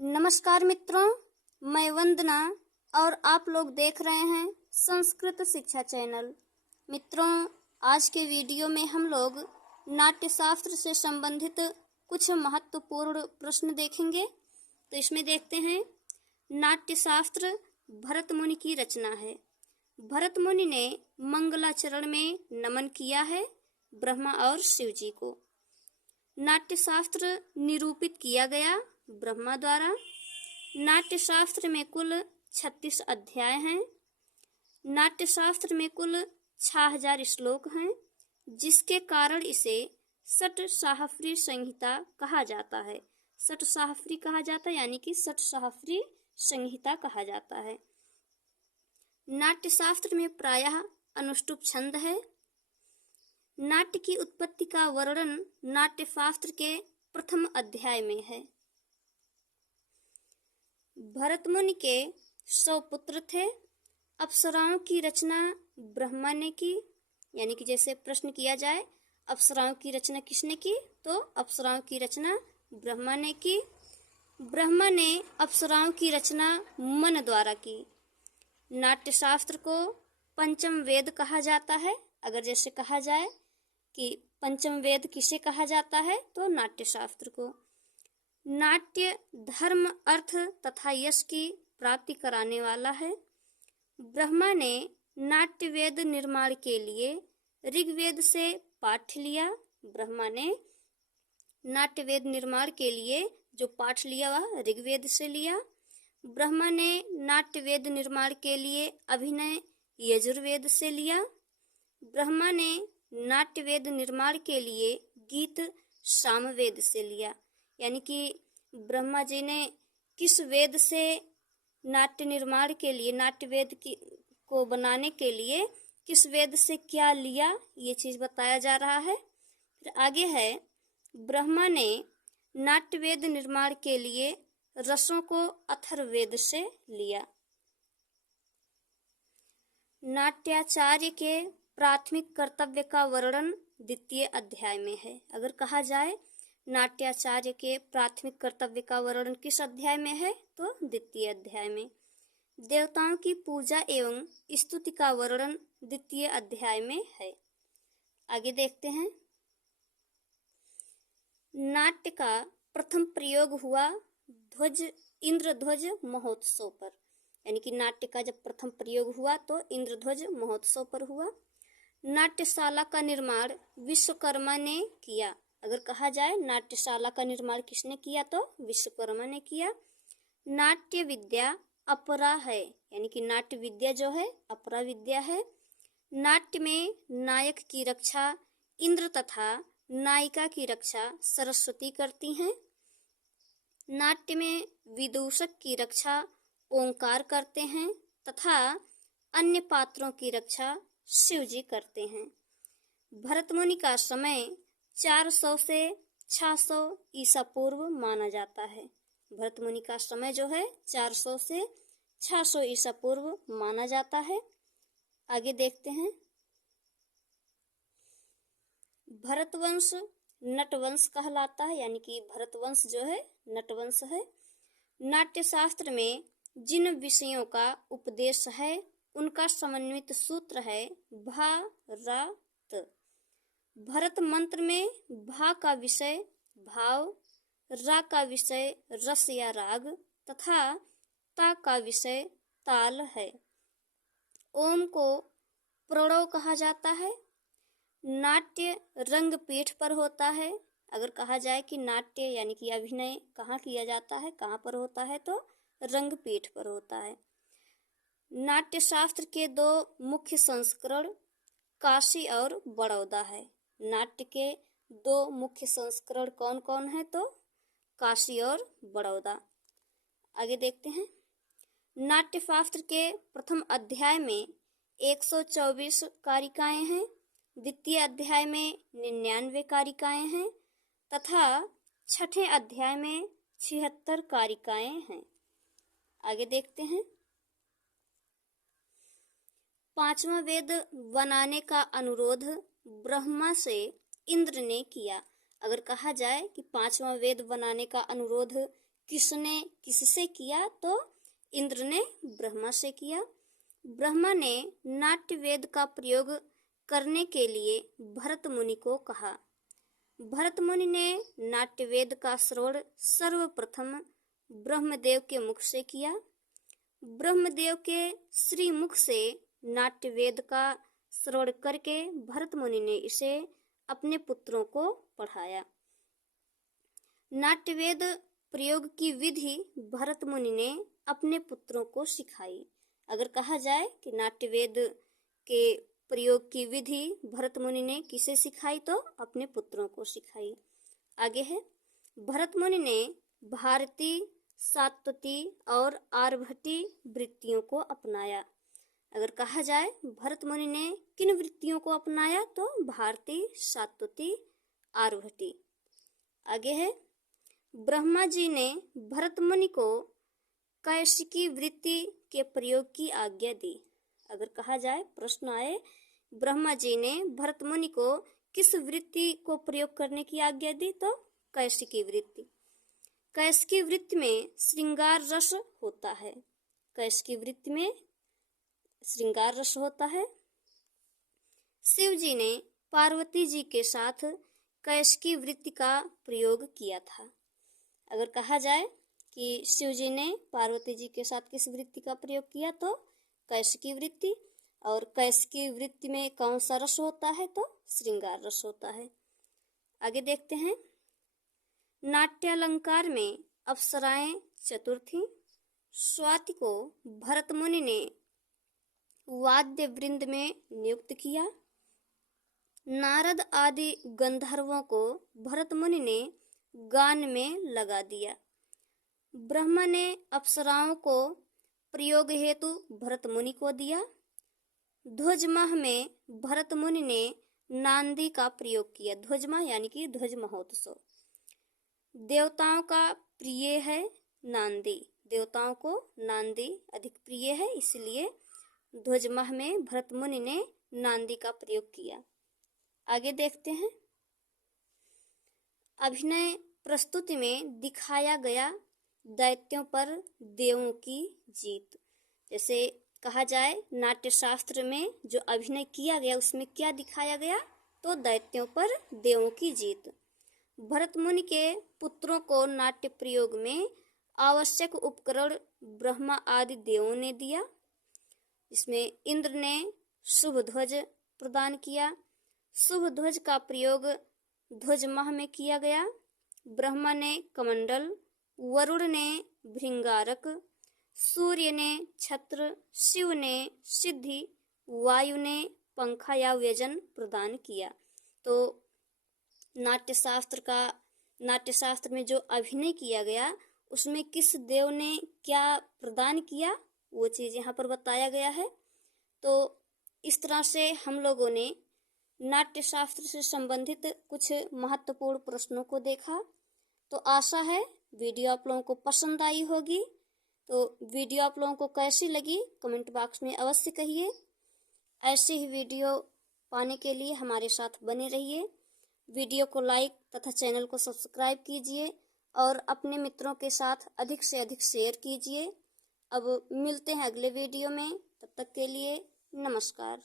नमस्कार मित्रों, मैं वंदना और आप लोग देख रहे हैं संस्कृत शिक्षा चैनल। मित्रों, आज के वीडियो में हम लोग नाट्यशास्त्र से संबंधित कुछ महत्वपूर्ण प्रश्न देखेंगे। तो इसमें देखते हैं, नाट्यशास्त्र भरत मुनि की रचना है। भरत मुनि ने मंगलाचरण में नमन किया है ब्रह्मा और शिव जी को। नाट्यशास्त्र निरूपित किया गया ब्रह्मा द्वारा। नाट्यशास्त्र में कुल 36 अध्याय हैं। नाट्यशास्त्र में कुल 6000 श्लोक हैं, जिसके कारण इसे षट्साहस्री संहिता कहा जाता है। षट्साहस्री कहा जाता है, यानी कि षट्साहस्री संहिता कहा जाता है। नाट्यशास्त्र में प्रायः अनुष्टुप छंद है। नाट्य की उत्पत्ति का वर्णन नाट्यशास्त्र के प्रथम अध्याय में है। भरत मुनि के 100 पुत्र थे। अप्सराओं की रचना ब्रह्मा ने की, यानी कि जैसे प्रश्न किया जाए अप्सराओं की रचना किसने की, तो अप्सराओं की रचना ब्रह्मा ने की। ब्रह्मा ने अप्सराओं की रचना मन द्वारा की। नाट्यशास्त्र को पंचम वेद कहा जाता है। अगर जैसे कहा जाए कि पंचम वेद किसे कहा जाता है, तो नाट्यशास्त्र को। नाट्य धर्म, अर्थ तथा यश की प्राप्ति कराने वाला है। ब्रह्मा ने नाट्य वेद निर्माण के लिए ऋग्वेद से पाठ लिया। ब्रह्मा ने नाट्य वेद निर्माण के लिए जो पाठ लिया वह ऋग्वेद से लिया। ब्रह्मा ने नाट्य वेद निर्माण के लिए अभिनय यजुर्वेद से लिया। ब्रह्मा ने नाट्य वेद निर्माण के लिए गीत सामवेद से लिया, यानी कि ब्रह्मा जी ने किस वेद से नाट्य निर्माण के लिए, नाट्य वेद को बनाने के लिए किस वेद से क्या लिया, ये चीज बताया जा रहा है। फिर आगे है, ब्रह्मा ने नाट्य वेद निर्माण के लिए रसों को अथर्ववेद से लिया। नाट्याचार्य के प्राथमिक कर्तव्य का वर्णन द्वितीय अध्याय में है। अगर कहा जाए नाट्याचार्य के प्राथमिक कर्तव्य का वर्णन किस अध्याय में है, तो द्वितीय अध्याय में। देवताओं की पूजा एवं स्तुति का वर्णन द्वितीय अध्याय में है। आगे देखते हैं, नाट्य का प्रथम प्रयोग हुआ इंद्रध्वज महोत्सव पर, यानी कि नाट्य का जब प्रथम प्रयोग हुआ तो इंद्रध्वज महोत्सव पर हुआ। नाट्यशाला का निर्माण विश्वकर्मा ने किया। अगर कहा जाए नाट्यशाला का निर्माण किसने किया, तो विश्वकर्मा ने किया। नाट्य विद्या अपरा है, यानी कि नाट्य विद्या जो है अपरा विद्या है। नाट्य में नायक की रक्षा इंद्र तथा नायिका की रक्षा सरस्वती करती हैं। नाट्य में विदूषक की रक्षा ओंकार करते हैं तथा अन्य पात्रों की रक्षा शिव जी करते हैं। भरत मुनि का समय 400 से 600 ईसा पूर्व माना जाता है। भरत मुनि का समय जो है 400 से 600 ईसा पूर्व माना जाता है। आगे देखते हैं, भरतवंश नटवंश कहलाता है, यानी कि भरतवंश जो है नटवंश है। नाट्यशास्त्र में जिन विषयों का उपदेश है उनका समन्वित सूत्र है भा-रा-त। भरत मंत्र में भा का विषय भाव, रा का विषय रस या राग तथा ता का विषय ताल है। ओम को प्रणव कहा जाता है। नाट्य रंगपीठ पर होता है। अगर कहा जाए कि नाट्य यानी कि अभिनय कहाँ किया जाता है, कहाँ पर होता है, तो रंगपीठ पर होता है। नाट्यशास्त्र के 2 मुख्य संस्करण काशी और बड़ौदा है। नाट्य के 2 मुख्य संस्करण कौन कौन है, तो काशी और बड़ौदा। आगे देखते हैं, नाट्यशास्त्र के प्रथम अध्याय में 124 कारिकाएं हैं। द्वितीय अध्याय में 99 कारिकाएं हैं तथा छठे अध्याय में 76 कारिकाएं हैं। आगे देखते हैं, 5वां वेद बनाने का अनुरोध ब्रह्मा से इंद्र ने किया। अगर कहा जाए कि 5वां वेद बनाने का अनुरोध किसने किससे किया? तो इंद्र ने ब्रह्मा से किया। ब्रह्मा ने नाट्य वेद का प्रयोग करने के लिए भरत मुनि को कहा। भरत मुनि ने नाट्य वेद का श्रवण सर्वप्रथम ब्रह्मदेव के मुख से किया। ब्रह्मदेव के श्री मुख से नाट्य वेद का श्रवण करके भरत मुनि ने इसे अपने पुत्रों को पढ़ाया। नाट्य वेद प्रयोग की विधि भरत मुनि ने अपने पुत्रों को सिखाई। अगर कहा जाए कि नाट्य वेद के प्रयोग की विधि भरत मुनि ने किसे सिखाई? तो अपने पुत्रों को सिखाई। आगे है, भरत मुनि ने भारती, सात्वती और आर्भटी वृत्तियों को अपनाया। अगर कहा जाए भरत मुनि ने किन वृत्तियों को अपनाया? तो भारती, सात्वती, आर्भटी। आगे है, ब्रह्मा जी ने भरत मुनि को कैसिकी वृत्ति के प्रयोग की आज्ञा दी। अगर कहा जाए, प्रश्न आए, ब्रह्मा जी ने भरत मुनि को किस वृत्ति को प्रयोग करने की आज्ञा दी? तो कैसिकी वृत्ति। कैसिकी वृत्ति में श्रृंगार रस होता है। कैसिकी वृत्ति में श्रृंगार रस होता है। शिव जी ने पार्वती जी के साथ कैसिकी वृत्ति का प्रयोग किया था। अगर कहा जाए कि शिव जी ने पार्वती जी के साथ किस वृत्ति का प्रयोग किया? तो कैसिकी वृत्ति। और कैसिकी वृत्ति में कौन सा रस होता है? तो श्रृंगार रस होता है। आगे देखते हैं, नाट्यालंकार में अप्सराएं चतुर थीं। स्वाति को भरत मुनि ने वाद्य वृंद में नियुक्त किया। नारद आदि गंधर्वों को भरत मुनि ने गान में लगा दिया। ब्रह्मा ने अप्सराओं को प्रयोग हेतु भरत मुनि को दिया। ध्वज माह में भरत मुनि ने नांदी का प्रयोग किया। ध्वज माह यानी कि ध्वज महोत्सव। देवताओं का प्रिय है नांदी। देवताओं को नांदी अधिक प्रिय है, इसलिए ध्वज माह में भरत मुनि ने नांदी का प्रयोग किया। आगे देखते हैं, अभिनय प्रस्तुति में दिखाया गया दैत्यों पर देवों की जीत। जैसे कहा जाए नाट्य शास्त्र में जो अभिनय किया गया उसमें क्या दिखाया गया? तो दैत्यों पर देवों की जीत। भरत मुनि के पुत्रों को नाट्य प्रयोग में आवश्यक उपकरण ब्रह्मा आदि देवों ने दिया। इसमें इंद्र ने शुभ ध्वज प्रदान किया। शुभ ध्वज का प्रयोग ध्वज माह में किया गया। ब्रह्मा ने कमंडल, वरुण ने भृंगारक, सूर्य ने छत्र, शिव ने सिद्धि, वायु ने पंखा या व्यजन प्रदान किया। तो नाट्यशास्त्र में जो अभिनय किया गया उसमें किस देव ने क्या प्रदान किया वो चीज़ यहाँ पर बताया गया है। तो इस तरह से हम लोगों ने नाट्यशास्त्र से संबंधित कुछ महत्वपूर्ण प्रश्नों को देखा। तो आशा है वीडियो आप लोगों को पसंद आई होगी। तो वीडियो आप लोगों को कैसी लगी कमेंट बॉक्स में अवश्य कहिए। ऐसे ही वीडियो पाने के लिए हमारे साथ बने रहिए। वीडियो को लाइक तथा चैनल को सब्सक्राइब कीजिए और अपने मित्रों के साथ अधिक से अधिक शेयर कीजिए। अब मिलते हैं अगले वीडियो में, तब तक के लिए नमस्कार।